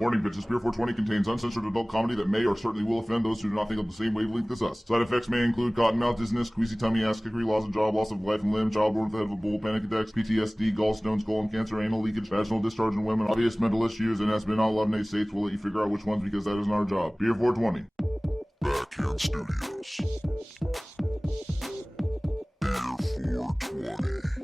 Warning, bitches, Beer420 contains uncensored adult comedy that may or certainly will offend those who do not think of the same wavelength as us. Side effects may include cotton mouth, dizziness, queasy tummy, ass kickery, loss of job, loss of life and limb, childbirth with the head of a bull, panic attacks, PTSD, gallstones, colon cancer, anal leakage, vaginal discharge in women, obvious mental issues, and has been out 11 states. We'll let you figure out which ones because that isn't our job. Beer420. Backhand Studios. Beer420.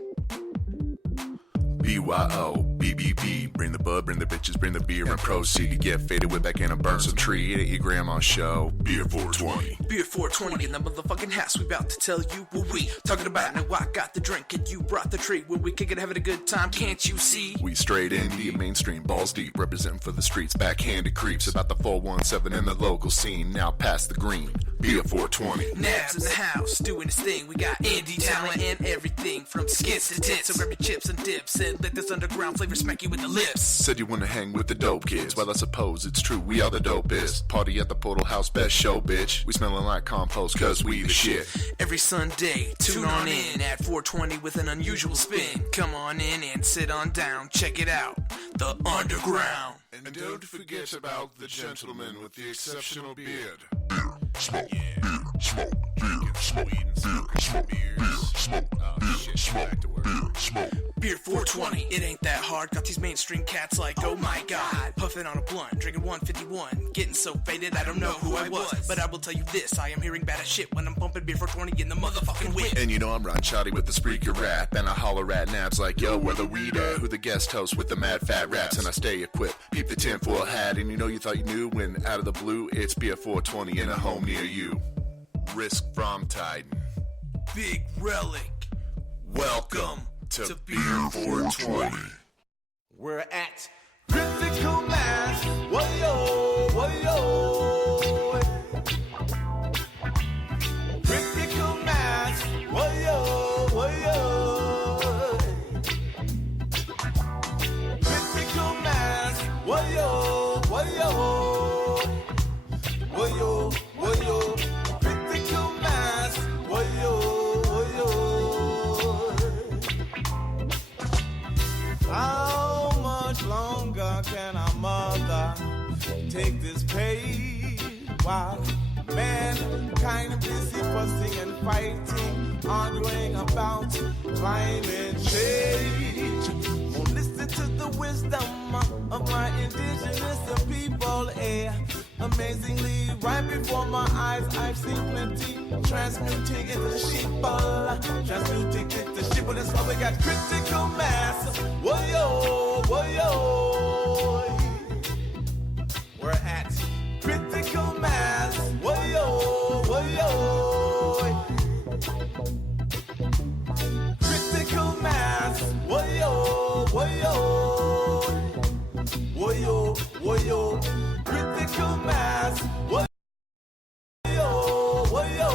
BYO-BBB. Bring the bud, bring the bitches, bring the beer, and proceed to get faded with backhand and burn some tree at your grandma's show. Beer420. Beer420 in the motherfucking house. We about to tell you what we talking about. Now I got the drink and you brought the treat. When we kick it, having a good time, can't you see? We straight indie, mainstream, balls deep, representing for the streets, backhanded creeps about the 417 in the local scene. Now pass the green. Beer420. Nabs in the house, doing his thing. We got indie talent and everything from skits to tits. So grab your chips and dips and let this underground flavor smack you with the lips. Said you wanna hang with the dope kids. Well, I suppose it's true, we are the dopest. Party at the Portal House, best show, bitch. We smelling like compost, cause we the shit. Every Sunday, tune on in at 420 with an unusual spin. Come on in and sit on down, check it out. The Underground. And don't forget about the gentleman with the exceptional beard. Smoke, Yeah. beer, smoke, beer, smoke, Weed and beer, smoke, beers. beer, smoke, Oh, beer, shit, smoke, back to work. beer, smoke. Beer420, it ain't that hard. Got these mainstream cats like, oh my god. Puffing on a blunt, drinking 151. Getting so faded, I don't know who I was. But I will tell you this, I am hearing bad as shit when I'm bumping Beer420 in the motherfucking whip. And you know I'm Ron Shoddy with the Spreaker rap. And I holler at nabs like, yo, where the weed at? Who the guest host with the mad fat raps? And I stay equipped, peep the tinfoil hat. And you know you thought you knew when out of the blue, it's Beer420 in a home near you. Risk from Titan. Big Relic. Welcome to Beer420. We're at critical mass. Whoa-yo, whoa-yo. Critical mass. Whoa-yo, whoa-yo. Critical mass. Whoa-yo, whoa-yo. Whoa-yo, whoa-yo. Critical mass. Whoa-yo, whoa-yo. How much longer can our mother take this pain while mankind busy fussing and fighting, arguing about climate change? Won't listen to the wisdom of my indigenous people, Amazingly, right before my eyes, I've seen plenty transmuting into sheeple, transmuting into sheeple. That's why we got critical mass. Whoa-yo, whoa-yo. We're at critical mass. Whoa-yo, whoa-yo. Critical mass. Whoa-yo, whoa-yo. Whoa-yo, whoa-yo. Critical mass. Whoa-yo, whoa-yo.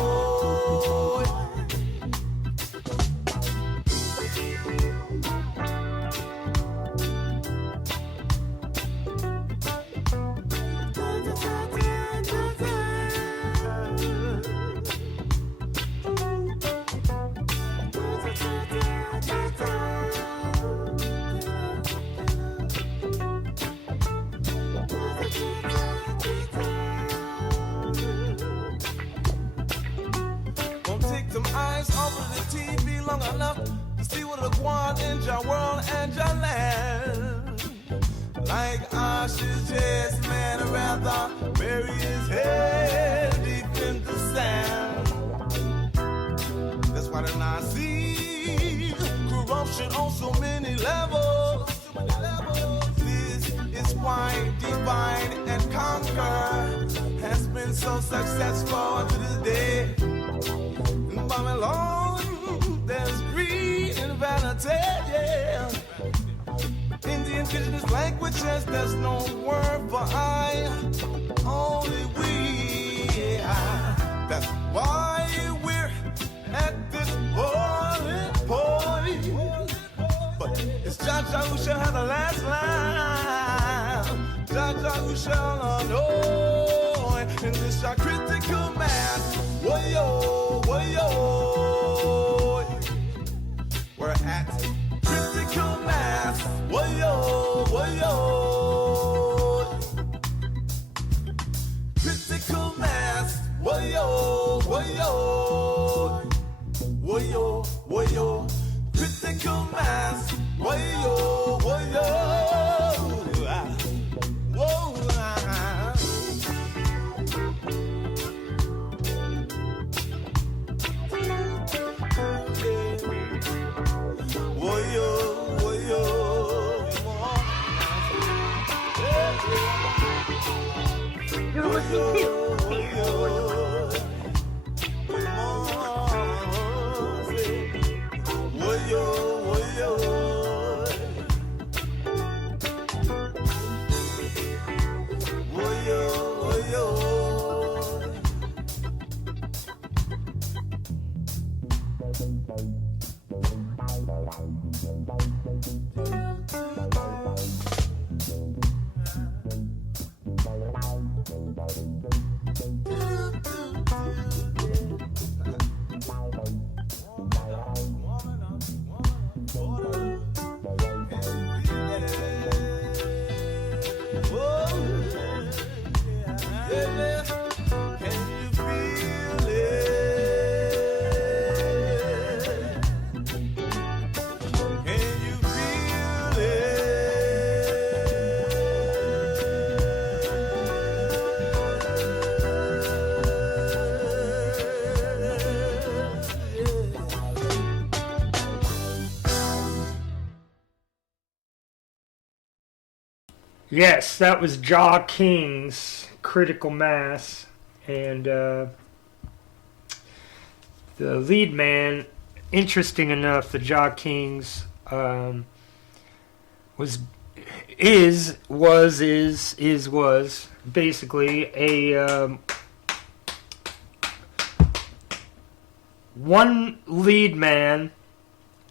Long enough to see what the quan in your world and your land. Like Ashes, yes, man, I'd rather bury his head deep in the sand. That's why the Nazis corruption on so many levels. This is why divide and conquer has been so successful to this day. In Babylon, there's greed and vanity, yeah. In the indigenous languages, there's no word for I, only we, yeah. That's why we're at this boiling point. But it's Jaja who shall have the last line. Jaja who shall know. And this our critical mass. Whoa-yo, whoa-yo. We're at critical mass. Whoa-yo, whoa-yo. Yes, that was Jaw King's Critical Mass, and the lead man, interesting enough, the Jaw Kings was basically a one lead man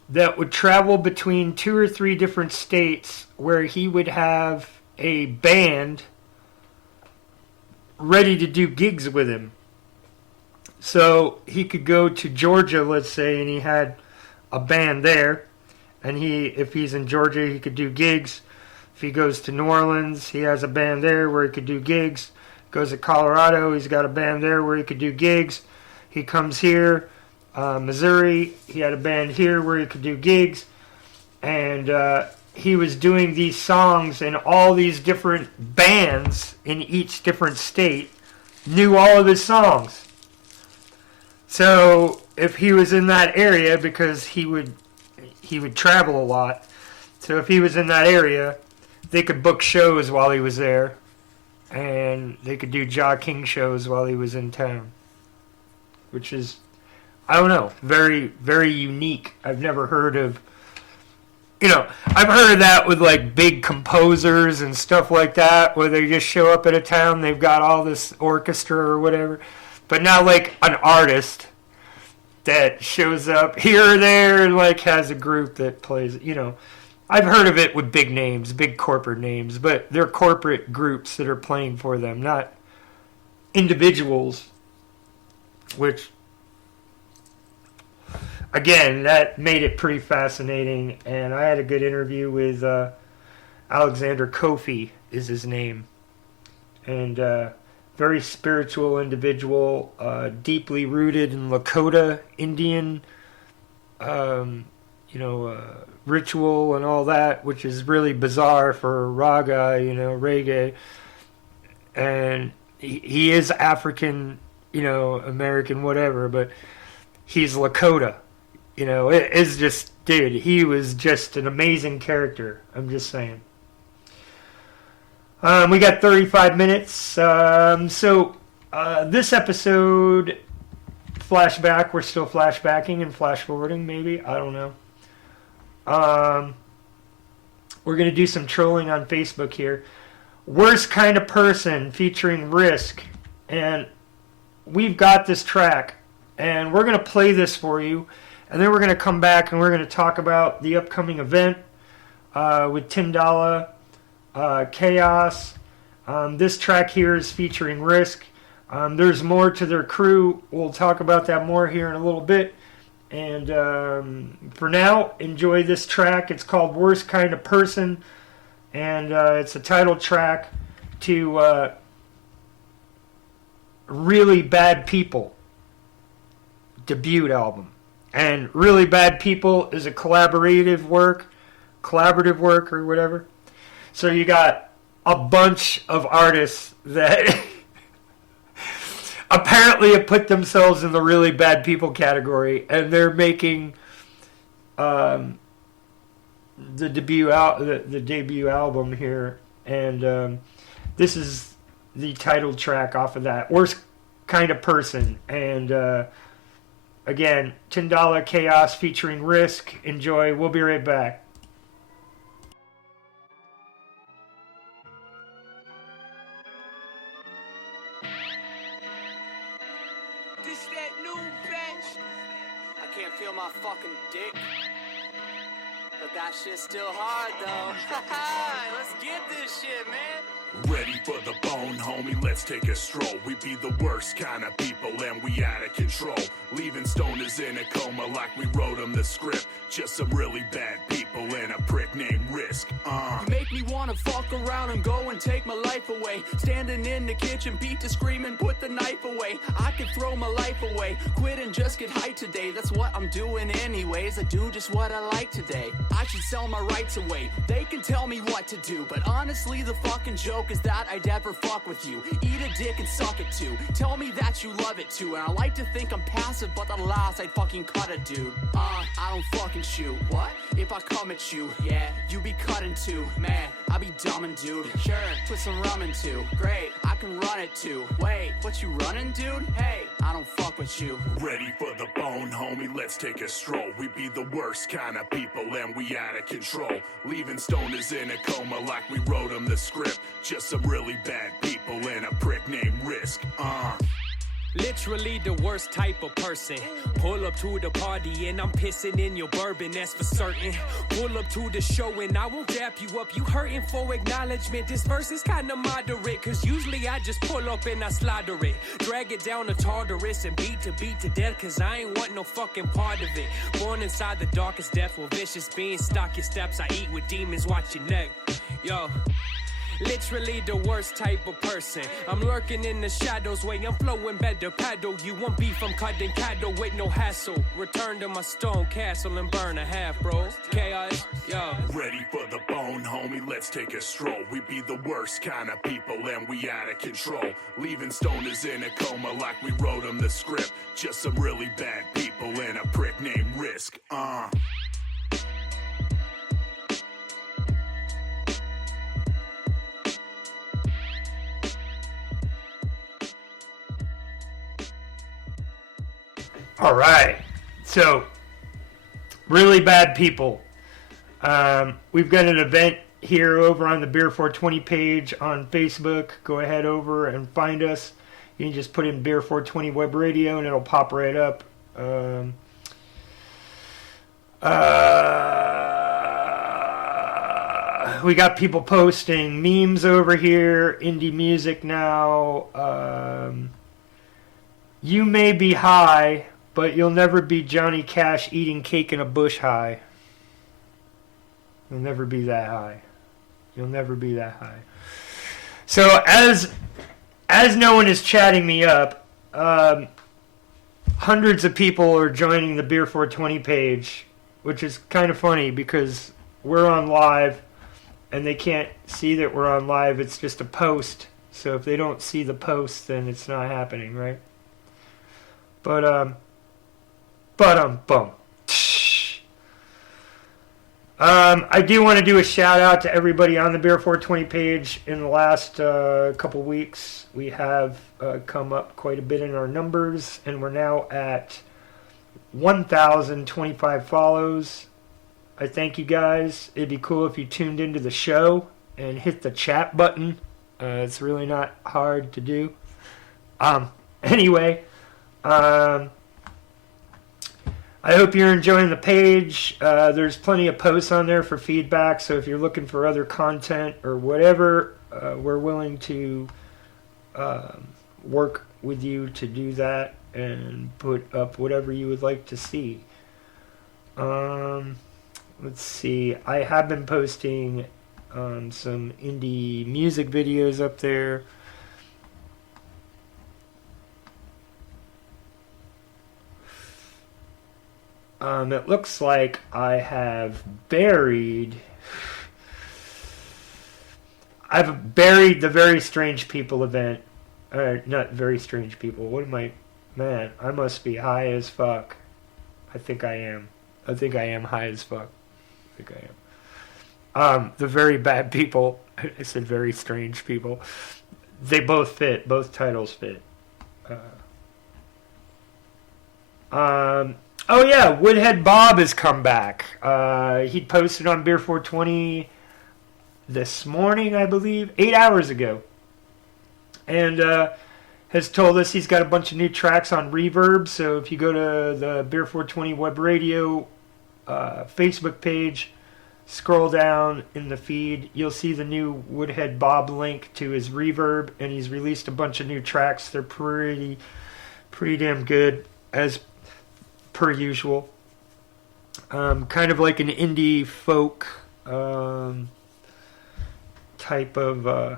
that would travel between 2 or 3 different states, where he would have a band ready to do gigs with him. So he could go to Georgia, let's say, and he had a band there, and if he's in Georgia, he could do gigs. If he goes to New Orleans, he has a band there where he could do gigs. Goes to Colorado, he's got a band there where he could do gigs. He comes here, Missouri, he had a band here where he could do gigs, and he was doing these songs, and all these different bands in each different state knew all of his songs. So if he was in that area, because he would travel a lot, so if he was in that area, they could book shows while he was there, and they could do Jaw King shows while he was in town, which is, I don't know, very, very unique. I've never heard of, I've heard of that with like big composers and stuff like that, where they just show up at a town, they've got all this orchestra or whatever. But now like an artist that shows up here or there and like has a group that plays, I've heard of it with big names, big corporate names, but they're corporate groups that are playing for them, not individuals, which, again, that made it pretty fascinating. And I had a good interview with Alexander Kofi is his name, and very spiritual individual, deeply rooted in Lakota Indian ritual and all that, which is really bizarre for raga, reggae. And he is African, American, whatever, but he's Lakota. It's just, dude, he was just an amazing character. I'm just saying. We got 35 minutes. This episode, flashback, we're still flashbacking and flash forwarding, maybe. I don't know. We're going to do some trolling on Facebook here. Worst Kind of Person featuring Risk. And we've got this track. And we're going to play this for you. And then we're going to come back and we're going to talk about the upcoming event with Tindala, Chaos. This track here is featuring Risk. There's more to their crew. We'll talk about that more here in a little bit. And for now, enjoy this track. It's called Worst Kind of Person. And it's a title track to Really Bad People debut album. And Really Bad People is a collaborative work or whatever. So you got a bunch of artists that apparently have put themselves in the Really Bad People category, and they're making the debut album here. And this is the title track off of that. Worst Kind of Person. And again, $10 Chaos featuring Risk. Enjoy. We'll be right back. This that new batch. I can't feel my fucking dick. But that shit's still hard though. Let's get this shit, man. Ready for the bone, homie, let's take a stroll. We be the worst kind of people and we out of control. Leaving stoners in a coma like we wrote them the script. Just some really bad people and a prick named Risk. You make me wanna fuck around and go and take my life away. Standing in the kitchen, beat to scream and put the knife away. I could throw my life away, quit and just get high today. That's what I'm doing anyways, I do just what I like today. I should sell my rights away, they can tell me what to do. But honestly the fucking joke is that I'd ever fuck with you. Eat a dick and suck it too. Tell me that you love it too. And I like to think I'm passive, but the last I'd fucking cut a dude. I don't fucking shoot. What? If I come at you, yeah, you be cut in two. Man, I be dumbin', dude. Sure, put some rum in too. Great, I can run it too. Wait, what you running, dude? Hey, I don't fuck with you. Ready for the bone, homie, let's take a stroll. We be the worst kind of people and we out of control. Leaving stoners in a coma like we wrote them the script. Just some really bad people and a prick named Risk. Literally the worst type of person. Pull up to the party and I'm pissing in your bourbon, that's for certain. Pull up to the show and I won't dap you up. You hurting for acknowledgement. This verse is kinda moderate, cause usually I just pull up and I slaughter it. Drag it down to Tartarus and beat to death, cause I ain't want no fucking part of it. Born inside the darkest depth with vicious beings. Stalk your steps, I eat with demons, watch your neck. Yo. Literally the worst type of person. I'm lurking in the shadows, way I'm flowing better paddle. You want beef, I'm cutting cattle with no hassle. Return to my stone castle and burn a half, bro. Chaos, yo. Ready for the bone, homie, let's take a stroll. We be the worst kind of people and we out of control. Leaving stoners in a coma like we wrote them the script. Just some really bad people and a prick named Risk. All right. So, really bad people. We've got an event here over on the Beer420 page on Facebook. Go ahead over and find us. You can just put in Beer420 Web Radio and it'll pop right up. We got people posting memes over here, indie music now. You may be high, but you'll never be Johnny Cash eating cake in a bush high. You'll never be that high. You'll never be that high. So as no one is chatting me up, hundreds of people are joining the Beer420 page, which is kind of funny because we're on live and they can't see that we're on live. It's just a post. So if they don't see the post, then it's not happening, right? Boom. I do want to do a shout out to everybody on the Beer420 page. In the last couple weeks, we have come up quite a bit in our numbers, and we're now at 1,025 follows. I thank you guys. It'd be cool if you tuned into the show and hit the chat button. It's really not hard to do. Anyway. I hope you're enjoying the page. There's plenty of posts on there for feedback, so if you're looking for other content or whatever, we're willing to work with you to do that and put up whatever you would like to see. Let's see. I have been posting some indie music videos up there. It looks like I have buried... I've buried the Very Strange People event. Not Very Strange People. What am I... Man, I must be high as fuck. I think I am. I think I am high as fuck. I think I am. The Very Bad People. I said Very Strange People. They both fit. Both titles fit. Oh yeah, Woodhead Bob has come back. He posted on Beer420 this morning, I believe, 8 hours ago, and has told us he's got a bunch of new tracks on Reverb. So if you go to the Beer420 Web Radio Facebook page, scroll down in the feed, you'll see the new Woodhead Bob link to his Reverb, and he's released a bunch of new tracks. They're pretty damn good, as per usual. Kind of like an indie folk type of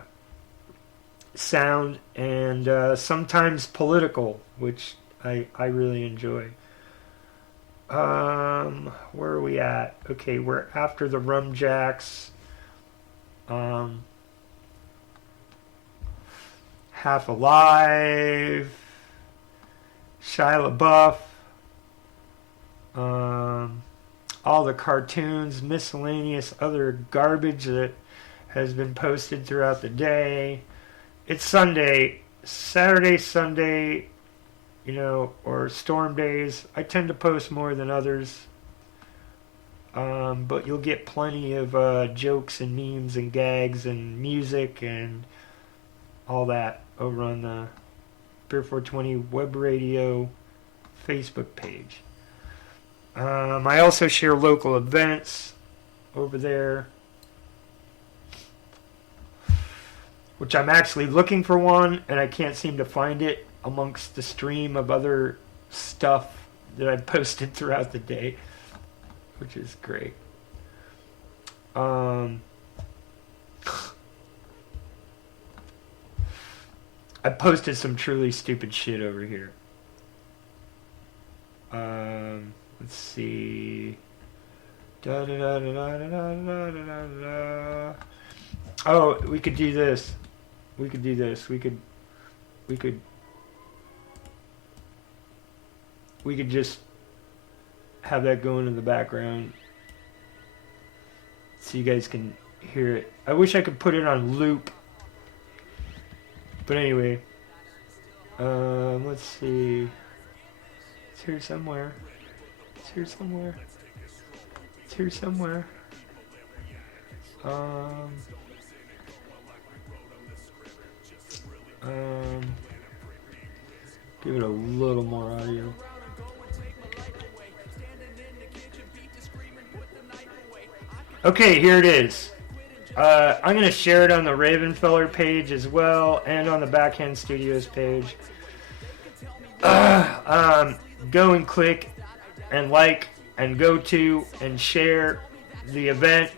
sound, and sometimes political, which I really enjoy. Where are we at? Okay, we're after the Rum Jacks. Half Alive, Shia LaBeouf, all the cartoons, miscellaneous other garbage that has been posted throughout the day. It's Sunday, Saturday, Sunday, or storm days. I tend to post more than others, but you'll get plenty of jokes and memes and gags and music and all that over on the Beer420 Web Radio Facebook page. I also share local events over there, which I'm actually looking for one, and I can't seem to find it amongst the stream of other stuff that I've posted throughout the day, which is great. I posted some truly stupid shit over here. Let's see. Oh, we could do this. We could just have that going in the background so you guys can hear it. I wish I could put it on loop. But anyway, let's see. It's here somewhere. It's here somewhere. It's here somewhere. Give it a little more audio. Okay, here it is. I'm going to share it on the Ravenfeller page as well, and on the Backhand Studios page. Go and click and like and go to and share the event.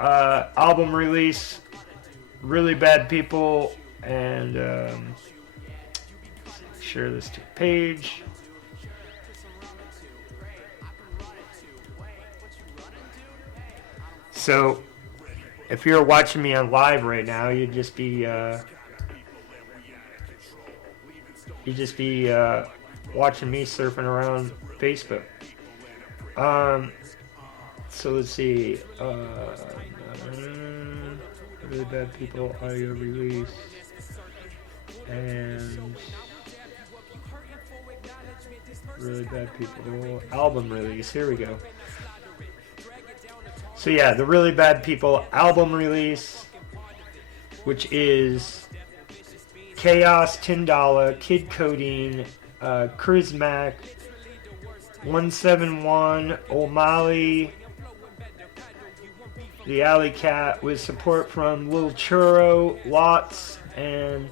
Album release, Really Bad People, and share this to the page. So, if you're watching me on live right now, you'd just be watching me surfing around Facebook. So let's see. Really Bad People audio release and Really Bad People album release. Here we go. So yeah, the Really Bad People album release, which is Chaos, Tyndala, Kid Codeine, Charismac, 171, O'Malley, The Alley Cat, with support from Lil Churro, Lots, and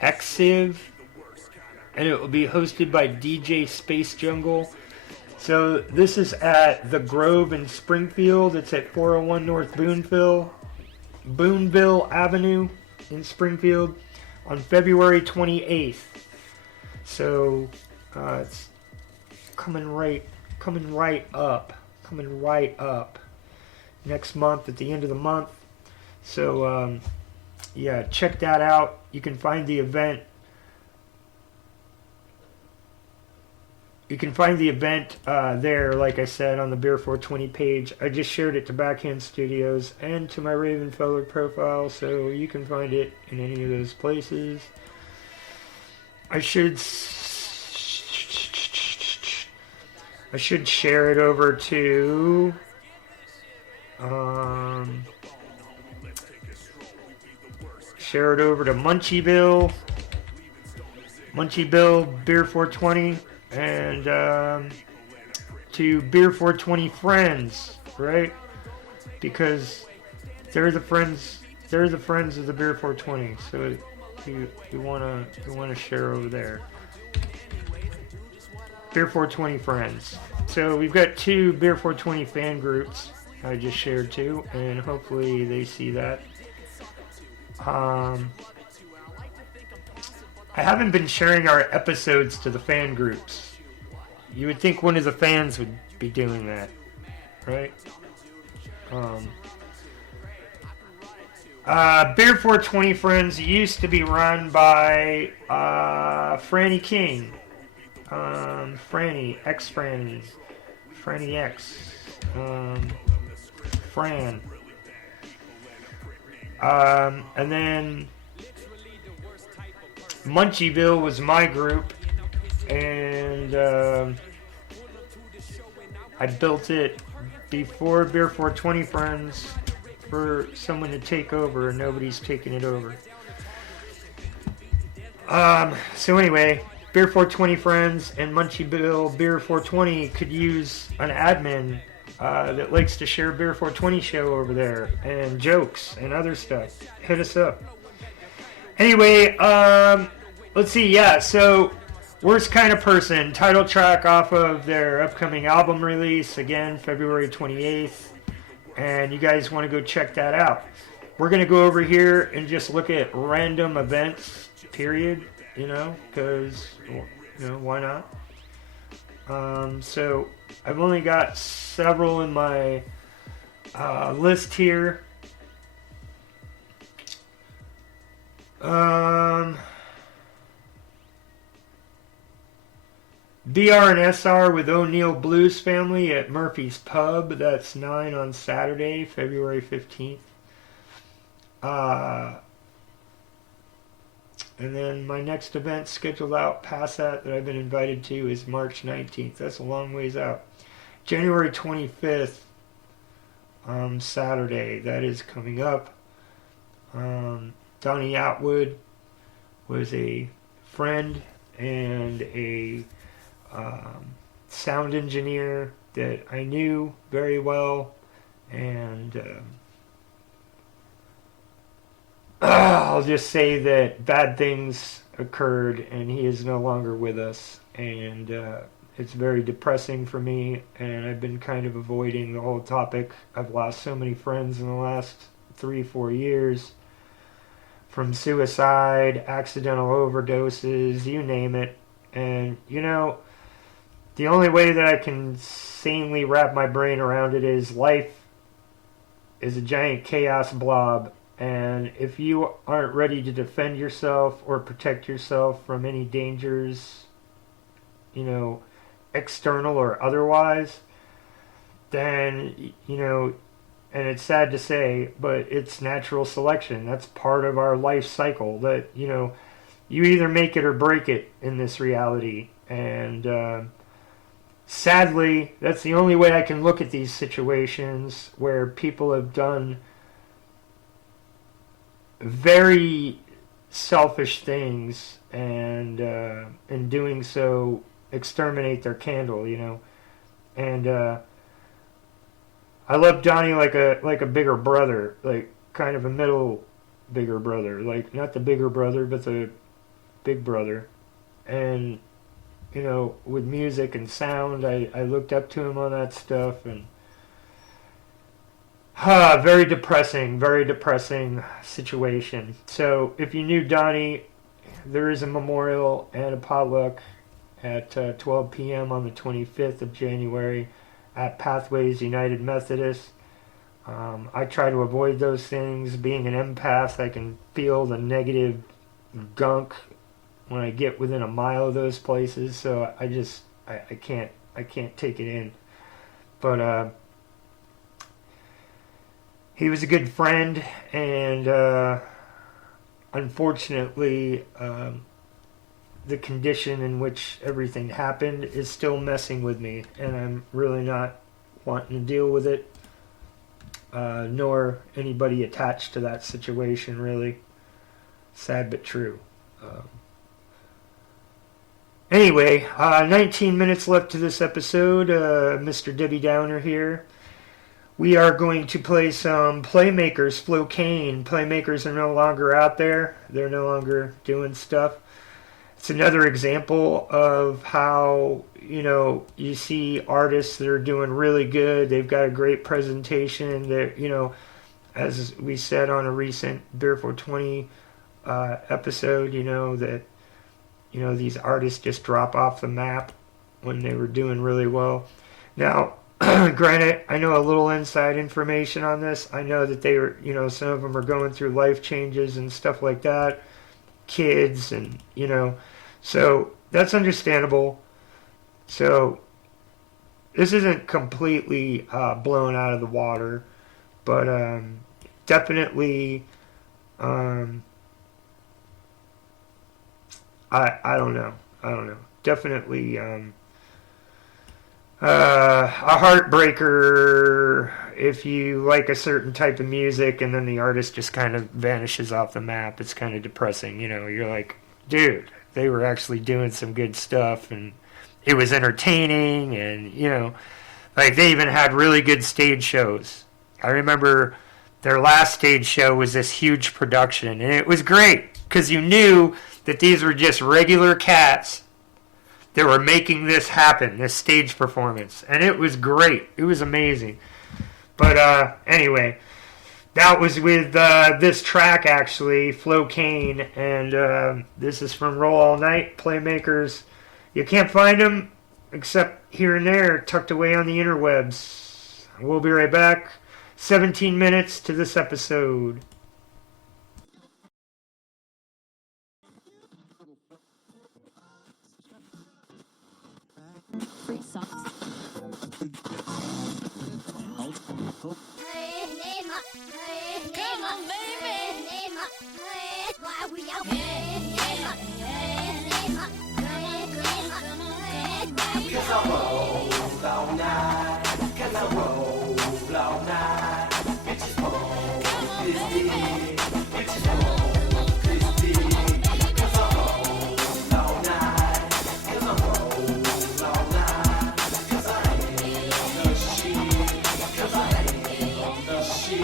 Exiv, and it will be hosted by DJ Space Jungle. So this is at The Grove in Springfield. It's at 401 North Boonville Avenue in Springfield on February 28th. So it's coming right up next month at the end of the month. So yeah, check that out. You can find the event You can find the event there, like I said, on the Beer420 page. I just shared it to Backhand Studios and to my Ravenfeller profile, so you can find it in any of those places. I should share it over to Munchieville Beer420 and to Beer420 friends, right? Because they're the friends of the Beer420, so you wanna share over there. Beer420 friends. So we've got 2 Beer420 fan groups I just shared to, and hopefully they see that. I haven't been sharing our episodes to the fan groups. You would think one of the fans would be doing that, right? Beer420 friends used to be run by Franny King. Franny X, Fran, and then Munchieville was my group, and I built it before Beer420 friends for someone to take over, and nobody's taking it over. So anyway, Beer420 friends and Munchieville Beer420 could use an admin that likes to share Beer420 show over there and jokes and other stuff. Hit us up. Anyway, let's see. Yeah, so Worst Kind of Person, title track off of their upcoming album release, again, February 28th. And you guys want to go check that out. We're going to go over here and just look at random events, period, because, why not? So I've only got several in my list here. BR and SR with O'Neill Blues Family at Murphy's Pub. That's 9 on Saturday, February 15th. And then my next event scheduled out past that I've been invited to is March 19th. That's a long ways out. January 25th, Saturday. That is coming up. Donnie Atwood was a friend and a sound engineer that I knew very well, and I'll just say that bad things occurred and he is no longer with us, and it's very depressing for me, and I've been kind of avoiding the whole topic. I've lost so many friends in the last 3-4 years, from suicide, accidental overdoses, you name it. And the only way that I can sanely wrap my brain around it is life is a giant chaos blob, and if you aren't ready to defend yourself or protect yourself from any dangers, external or otherwise, then, and it's sad to say, but it's natural selection. That's part of our life cycle, that, you either make it or break it in this reality. And sadly, that's the only way I can look at these situations where people have done very selfish things, and in doing so exterminate their candle, and I love Donnie like a bigger brother, like kind of a middle bigger brother, like not the bigger brother but the big brother. And with music and sound, I looked up to him on that stuff, and very depressing situation. So if you knew Donnie, there is a memorial and a potluck at 12 p.m. on the 25th of January at Pathways United Methodist. I try to avoid those things. Being an empath, I can feel the negative gunk when I get within a mile of those places, so I just I can't take it in. But he was a good friend, and unfortunately, the condition in which everything happened is still messing with me, and I'm really not wanting to deal with it, nor anybody attached to that situation, really. Sad but true. Anyway, 19 minutes left to this episode. Mr. Debbie Downer here. We are going to play some Playmakers, Flocane. Playmakers are no longer out there. They're no longer doing stuff. It's another example of how, you see artists that are doing really good. They've got a great presentation. They're, as we said on a recent Beer420 episode, that, these artists just drop off the map when they were doing really well. Now, granted, I know a little inside information on this. I know that they were, some of them are going through life changes and stuff like that. Kids and, so that's understandable. So this isn't completely blown out of the water, but definitely, I don't know. Definitely a heartbreaker if you like a certain type of music and then the artist just kind of vanishes off the map. It's kind of depressing. You're like, dude, they were actually doing some good stuff and it was entertaining, and like they even had really good stage shows. I remember their last stage show was this huge production, and it was great because you knew that these were just regular cats that were making this happen, this stage performance, and it was great. It was amazing. But anyway, that was with this track, actually, Flocane, and this is from Roll All Night, Playmakers. You can't find them except here and there, tucked away on the interwebs. We'll be right back. 17 minutes to this episode. Free socks. Come on, baby. Why we out here? Cause I roll all night. Cause I roll all night. Bitches roll this dick. Bitches roll this dick. Cause I roll all night. Cause I roll all night. Cause I ain't the shit. Cause I ain't the shit.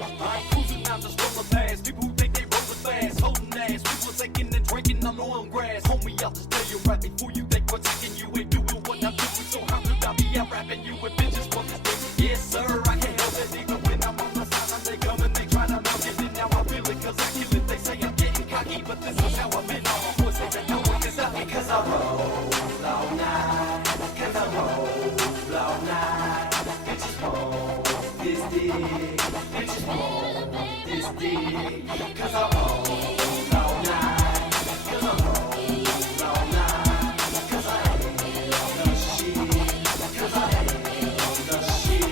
I'm cruising out just rolling past. People who think they rolling fast, holding ass. People taking and drinking, I'm on grass. Homie, I'll just tell you right before you think we're taking you ain't doing what I'm doing. So how could I be out rapping you with bitches for this thing? Yes, sir, I can't help it. Even when I'm on the side, they come and they try to milk it. And now I feel it cause I kill it. They say I'm getting cocky, but this is how I've been. All my boys say that no one can stop me. Cause I roll all night. Cause I roll all night. Bitches roll this dick. Bitches roll this dick. Cause I roll all night. Cause I roll all night. Cause I ain't the shit. Cause I ain't the shit.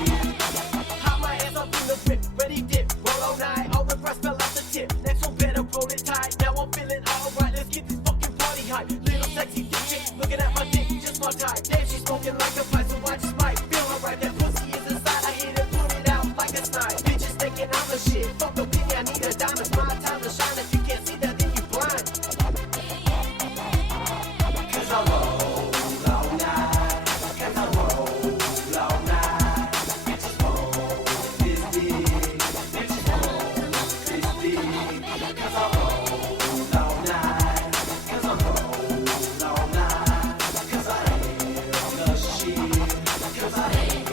Hot my ass up in the whip, ready dip, roll all night. All the press fell off the tip. Next one better roll it tight. Now I'm feeling alright. Let's get this fucking party hype. Little sexy dick chick, looking at my dick, just my type. Damn, she's smoking like a pipe, so I just might feel alright. That pussy is inside, I hit it, pull it out like a snipe. Bitches thinking I'm the shit. Fuck opinion, I need a dime. It's my time to shine. If you can't see that, then you blind. Cause I roll all night. Cause I roll all night. Bitches roll this dick. Bitches roll this dick. Cause I roll all night. Cause I roll all night. Cause I ain't the shit. Cause I ain't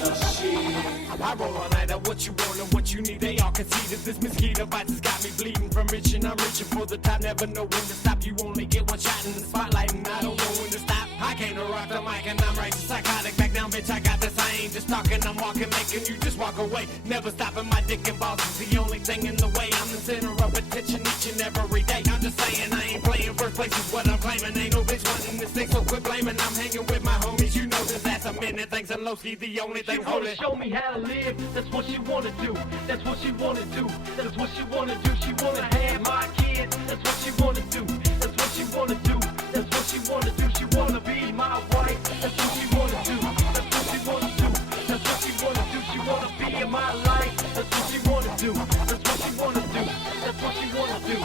the shit. I roll all night at what you want and what you need. They all conceded. This mosquito bite has got me bleeding from reaching. I'm reaching for the top, never know when to stop. You only get one shot in the spotlight, and I don't know when to stop. I came to rock the mic, and I'm right psychotic. Back down, bitch, I got the science. ain't just talking, I'm walking, making you just walk away. Never stopping, my dick and balls is the only thing in the way. I'm the center of attention each and every day. I'm just saying I ain't playing first place is what I'm claiming. Ain't no bitch wanting this thing, so quit blaming. I'm hanging with my homies, you know this ass a minute. Thanks and low-key, the only thing holding. Show me how to live, that's what she wanna do. That's what she wanna do, that's what she wanna do. She wanna have my kids, that's what she wanna do. That's what she wanna do, that's what she wanna do. She wanna be my wife, that's what she wanna do. That's what she wanna do, that's what she wanna do. She wanna be in my life, that's what she wanna do. That's what she wanna do, that's what she wanna do.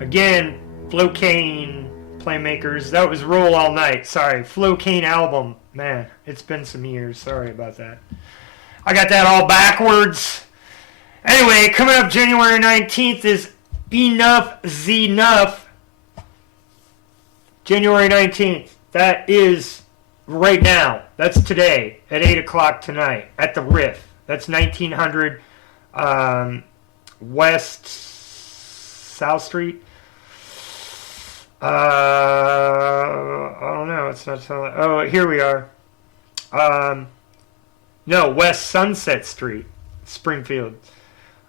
Again, Flocane Playmakers. That was Roll All Night. Sorry, Flocane album. Man, it's been some years. Sorry about that. I got that all backwards. Anyway, coming up January 19th is Enough Zenough. January 19th. That is right now. That's today at 8 o'clock tonight at the Riff. That's 1900 West South Street. I don't know. It's not so. Oh, here we are. No, West Sunset Street, Springfield.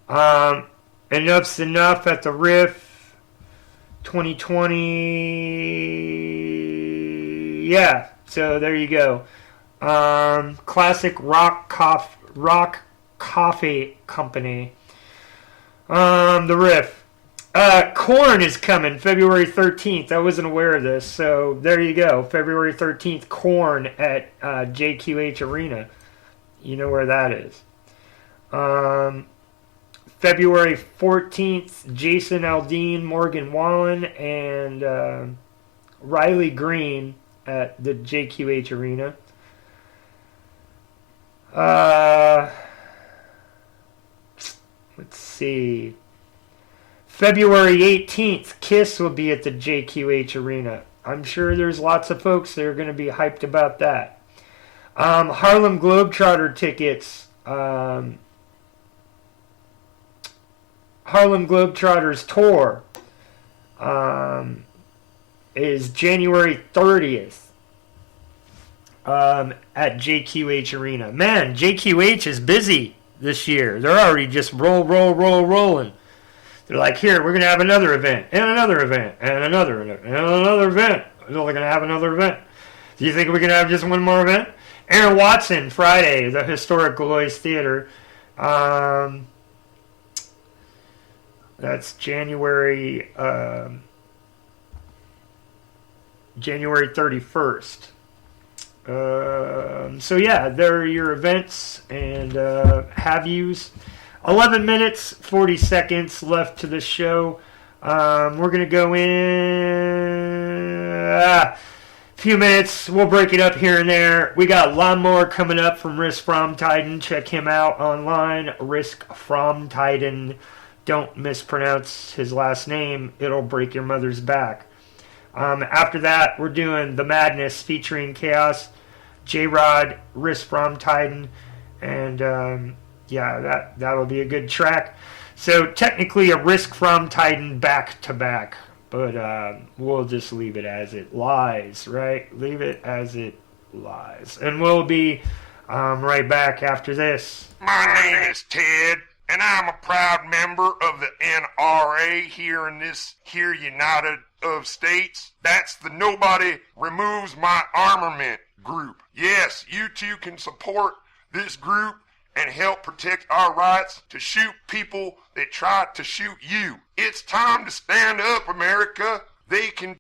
Enough's Enough at the Riff, 2020. Yeah, so there you go. Classic Rock Coffee Company. The Riff. Korn is coming February 13th. I wasn't aware of this, so there you go. February 13th, Korn at JQH Arena. You know where that is. February 14th, Jason Aldean, Morgan Wallen, and Riley Green at the JQH Arena. Let's see. February 18th, Kiss will be at the JQH Arena. I'm sure there's lots of folks that are going to be hyped about that. Harlem Globetrotter tickets. Harlem Globetrotters tour is January 30th at JQH Arena. Man, JQH is busy this year. They're already just rolling. They're like, here, we're going to have another event, and another event, and another event, and another event. They're only going to have another event. Do you think we're going to have just one more event? Aaron Watson, Friday, the historic Galois Theater. That's January 31st. So yeah, there are your events and have-yous. 11 minutes, 40 seconds left to the show. We're going to go in a few minutes. We'll break it up here and there. We got Lawnmower coming up from Risk From Titan. Check him out online, Risk From Titan. Don't mispronounce his last name. It'll break your mother's back. After that, we're doing The Madness featuring Chaos, J-Rod, Risk From Titan, and yeah, that'll be a good track. So technically a Risk From Titan back to back, but we'll just leave it as it lies, right? Leave it as it lies. And we'll be right back after this. My name is Ted, and I'm a proud member of the NRA here in this here United of States. That's the Nobody Removes My Armament group. Yes, you too can support this group and help protect our rights to shoot people that try to shoot you. It's time to stand up, America. They can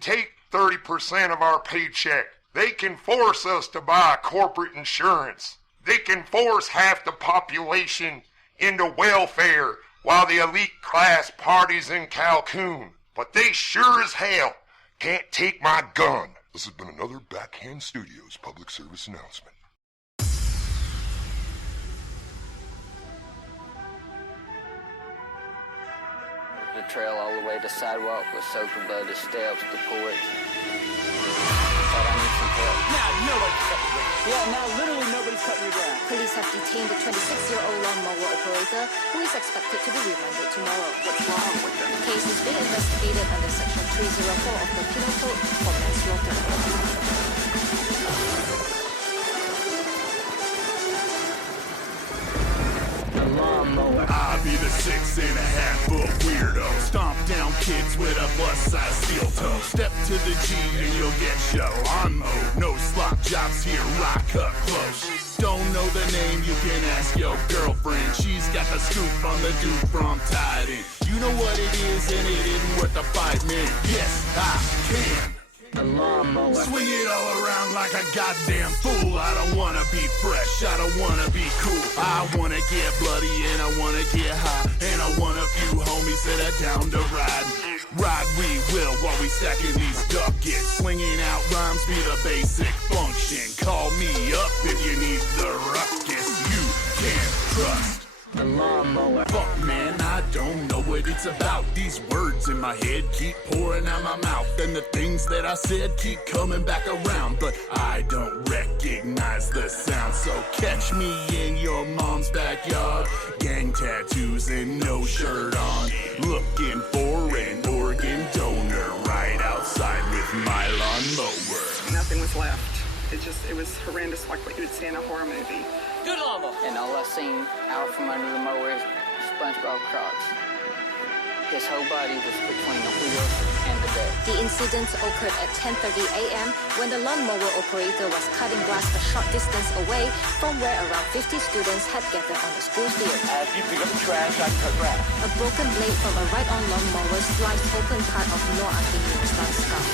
take 30% of our paycheck. They can force us to buy corporate insurance. They can force half the population into welfare while the elite class parties in Cancun. But they sure as hell can't take my gun. This has been another Backhand Studios public service announcement. The trail all the way to sidewalk was soaked with blood, the steps, the porch. Thought I need some help. Now, you know what Yeah, now literally nobody's cutting your grass. Police have detained the 26-year-old lawnmower operator, who is expected to be remanded tomorrow. What's wrong with them? The case is being investigated under Section 304 of the Penal Code for manslaughter. I be the 6.5-foot weirdo. Stomp down kids with a plus-size steel toe. Step to the G and you'll get show on mode. No slop jobs here, rock up close. Don't know the name, you can ask your girlfriend. She's got the scoop on the dude from Titan. You know what it is and it isn't worth the fight, man. Yes, I can. Swing it all around like a goddamn fool. I don't wanna be fresh, I don't wanna be cool. I wanna get bloody and I wanna get high. And I want a few homies that are down to ride. Ride we will while we stacking these ducats. Swinging out rhymes be the basic function. Call me up if you need the ruckus. You can trust the lawnmower. Fuck man, I don't know what it's about. These words in my head keep pouring out my mouth, and the things that I said keep coming back around, but I don't recognize the sound. So catch me in your mom's backyard, gang tattoos and no shirt on, looking for an organ donor right outside with my lawnmower. Nothing was left. It was horrendous, like what you would see in a horror movie. Good lawnmower. And all I seen out from under the mower is SpongeBob Crocs. His whole body was between the wheels and the deck. The incident occurred at 10:30 a.m. when the lawnmower operator was cutting grass a short distance away from where around 50 students had gathered on the school field. As you pick up the trash, I cut grass. A broken blade from a ride-on lawnmower sliced open part of Noah Anthony's right skull.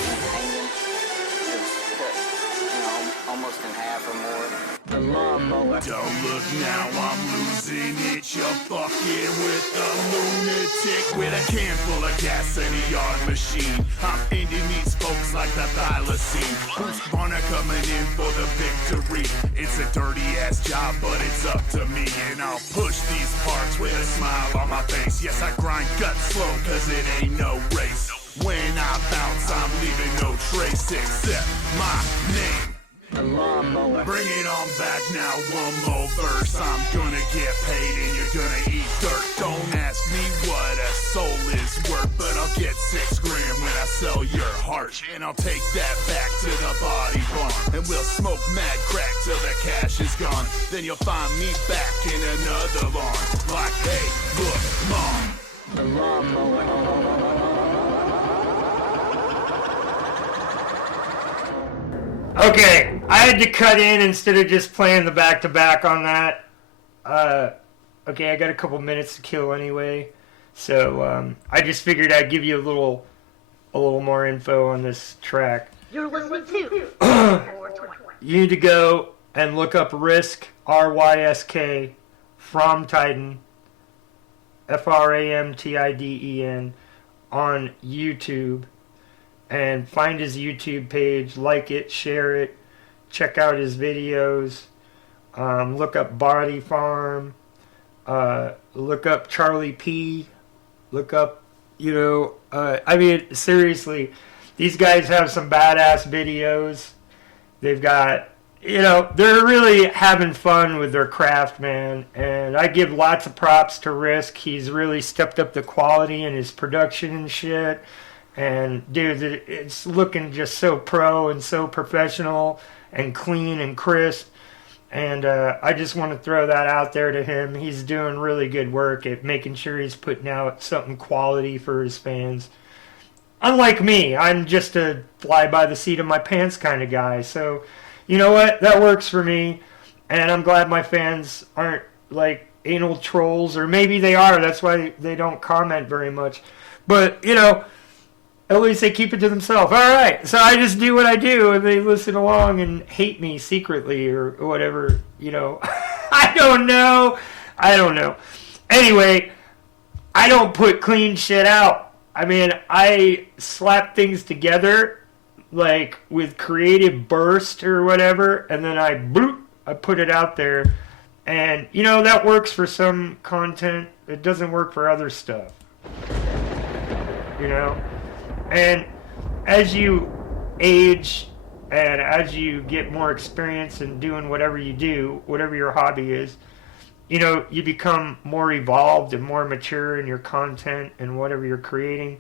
Almost in half or more. The lawnmower. Don't look now, I'm losing it. You're fucking with a lunatic with a can full of gas and a yard machine. I'm ending these folks like the thylacine. Who's gonna coming in for the victory? It's a dirty ass job, but it's up to me. And I'll push these parts with a smile on my face. Yes, I grind guts slow, cause it ain't no race. When I bounce, I'm leaving no trace except my name. The lawnmower. Bring it on back now, one more verse. I'm gonna get paid and you're gonna eat dirt. Don't ask me what a soul is worth, but I'll get $6 grand when I sell your heart. And I'll take that back to the body barn, and we'll smoke mad crack till the cash is gone. Then you'll find me back in another lawn. Like, hey, look, mom. The lawnmower. Okay, I had to cut in instead of just playing the back-to-back on that. Okay, I got a couple minutes to kill anyway, so I just figured I'd give you a little more info on this track. You're listening to You need to go and look up Risk, R-Y-S-K, from Titan, F-R-A-M-T-I-D-E-N, on YouTube. And find his YouTube page, like it, share it, check out his videos, look up Body Farm, look up Charlie P, look up, I mean, seriously, these guys have some badass videos. They've got, they're really having fun with their craft, man. And I give lots of props to Risk. He's really stepped up the quality in his production and shit. And, dude, it's looking just so pro and so professional and clean and crisp. And I just want to throw that out there to him. He's doing really good work at making sure he's putting out something quality for his fans. Unlike me, I'm just a fly-by-the-seat-of-my-pants kind of guy. So, you know what? That works for me. And I'm glad my fans aren't, like, anal trolls. Or maybe they are. That's why they don't comment very much. But, at least they keep it to themselves. All right, so I just do what I do, and they listen along and hate me secretly or whatever, I don't know. Anyway, I don't put clean shit out. I mean, I slap things together, like with creative burst or whatever, and then I put it out there. And, that works for some content. It doesn't work for other stuff. And as you age And as you get more experience in doing whatever you do, whatever your hobby is, you know, you become more evolved and more mature in your content and whatever you're creating.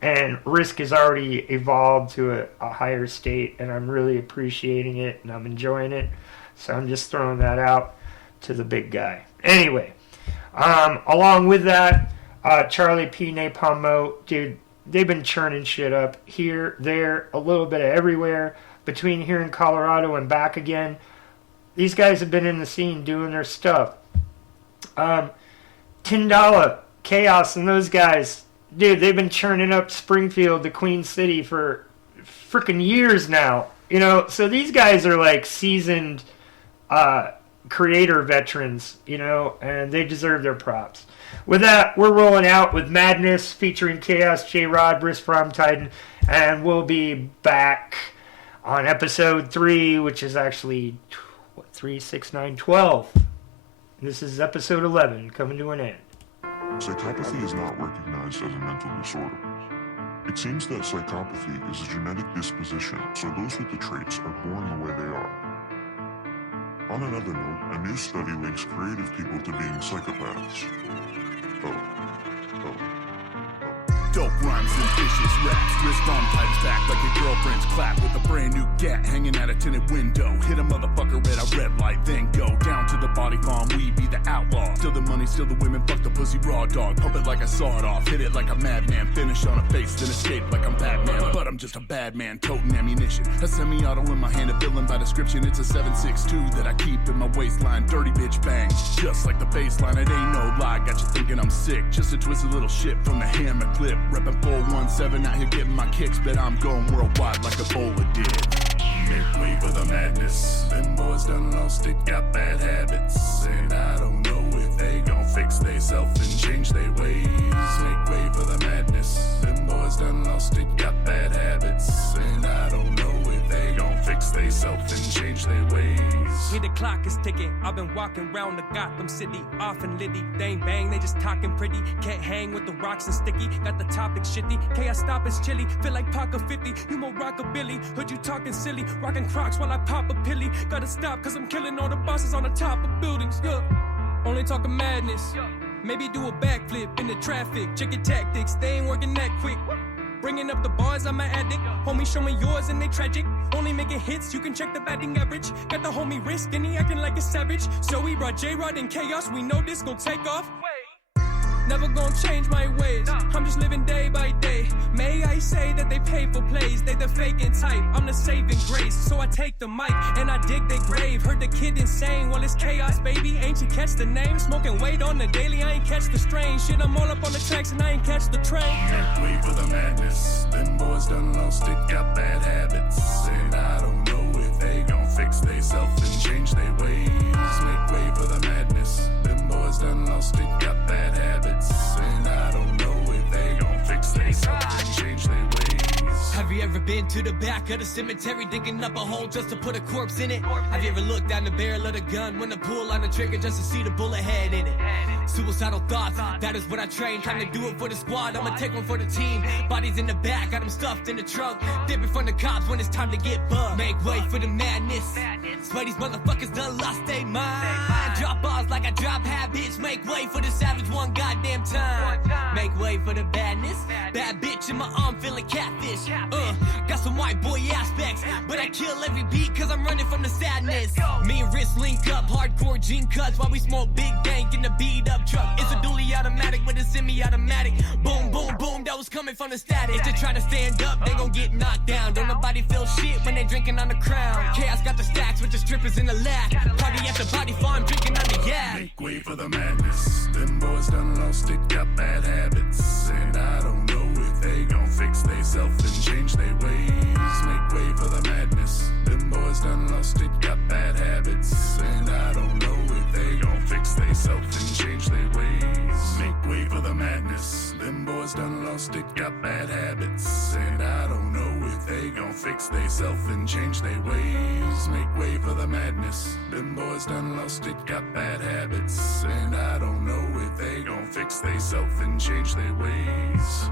And Risk has already evolved to a higher state, and I'm really appreciating it, and I'm enjoying it. So I'm just throwing that out to the big guy. Anyway, along with that, Charlie P. Napalm Mo, dude, they've been churning shit up here, there, a little bit of everywhere, between here in Colorado and back again. These guys have been in the scene doing their stuff. Tindala, Chaos, and those guys, dude, they've been churning up Springfield, the Queen City, for freaking years now. You know, so these guys are like seasoned creator veterans, you know, and they deserve their props. With that, we're rolling out with Madness featuring Chaos, J-Rod, Brisk From Titan, and we'll be back on episode 3, which is actually 3, 6, 9, 12. This is episode 11, coming to an end. Psychopathy is not recognized as a mental disorder. It seems that psychopathy is a genetic disposition, so those with the traits are born the way they are. On another note, a new study links creative people to being psychopaths. Dope rhymes and vicious raps. Wrist bomb types back like your girlfriend's clap with a brand new gat hanging out a tinted window. Hit a motherfucker at a red light, then go down to the body farm. We be the outlaw. Steal the money, steal the women, fuck the pussy raw dog. Pump it like a sawed off, hit it like a madman. Finish on a face, then escape like I'm Batman. But I'm just a bad man, toting ammunition. A semi-auto in my hand, a villain by description. It's a 7.62 that I keep in my waistline. Dirty bitch bang, just like the baseline. It ain't no lie, got you thinking I'm sick. Just a twisted little shit from the hammer clip. Reppin' 417 out here getting my kicks, bet I'm going worldwide like Ebola did. Make way for the madness. Them boys done lost it, got bad habits. And I don't know if they gon' fix they self and change their ways. Make way for the madness. Them boys done lost it, got bad habits. And I don't know if they gon' fix they self and change their ways. Here the clock is ticking. I've been walking around the Gotham City, off and litty. They ain't bang, they just talking pretty. Can't hang with the rocks and sticky. Got the topic shitty. Chaos stop is chilly. Feel like Parker 50. You more rockabilly. Heard you talking silly. Rocking Crocs while I pop a pilly. Gotta stop cause I'm killing all the bosses on the top of buildings. Yeah. Only talking madness. Maybe do a backflip in the traffic. Check your tactics. They ain't working that quick. Bringing up the bars, I'm an addict. Homie, show me yours and they tragic. Only making hits, you can check the batting average. Got the homie Risk and he acting like a savage. So we brought J-Rod and Chaos, we know this gon' take off. Never gonna change my ways. I'm just living day by day. May I say that they pay for plays. They the faking type. I'm the saving grace. So I take the mic and I dig their grave. Heard the kid insane. Well, it's Chaos, baby. Ain't you catch the name? Smoking weight on the daily. I ain't catch the strain. Shit, I'm all up on the tracks and I ain't catch the train. Make way for the madness. Them boys done lost it, got bad habits. And I don't know if they gon' fix they self and change their ways. Make way for the madness. Them boys done lost it, got bad habits. And I don't know if they gon' fix they self and change their ways. Have you ever been to the back of the cemetery digging up a hole just to put a corpse in it? Have you ever looked down the barrel of the gun when the pull on the trigger just to see the bullet head in it? Suicidal thoughts, that is what I train. Time to do it for the squad, I'ma take one for the team. Bodies in the back, got them stuffed in the trunk. Dip in front of cops when it's time to get bugged. Make way for the madness. Swear these motherfuckers done lost their mind. Drop bars like I drop habits. Make way for the savage one goddamn time. Make way for the badness. Bad bitch in my arm feeling catfish. Got some white boy aspects, but I kill every beat cause I'm running from the sadness. Me and Risk link up, hardcore gene cuts while we smoke big dank in the beat up truck. It's a dually automatic with a semi-automatic. Boom, boom, boom, that was coming from the static. If they try to stand up, they gon' get knocked down. Don't nobody feel shit when they drinking on the crown. Chaos got the stacks with the strippers in the lap. Party at the body farm, drinking on the yak. Make way for the madness. Them boys done lost it, got bad habits. And I don't know if they gon' fix they self and change their ways. Make way for the madness. Them boys done lost it, got bad habits. And I don't know if they gon' fix they self and change their ways. Make way for the madness. Them boys done lost it, got bad habits. And I don't know if they gon' fix they self and change their ways. Make way for the madness. Them boys done lost it, got bad habits. And I don't know if they gon' fix they self and change their ways.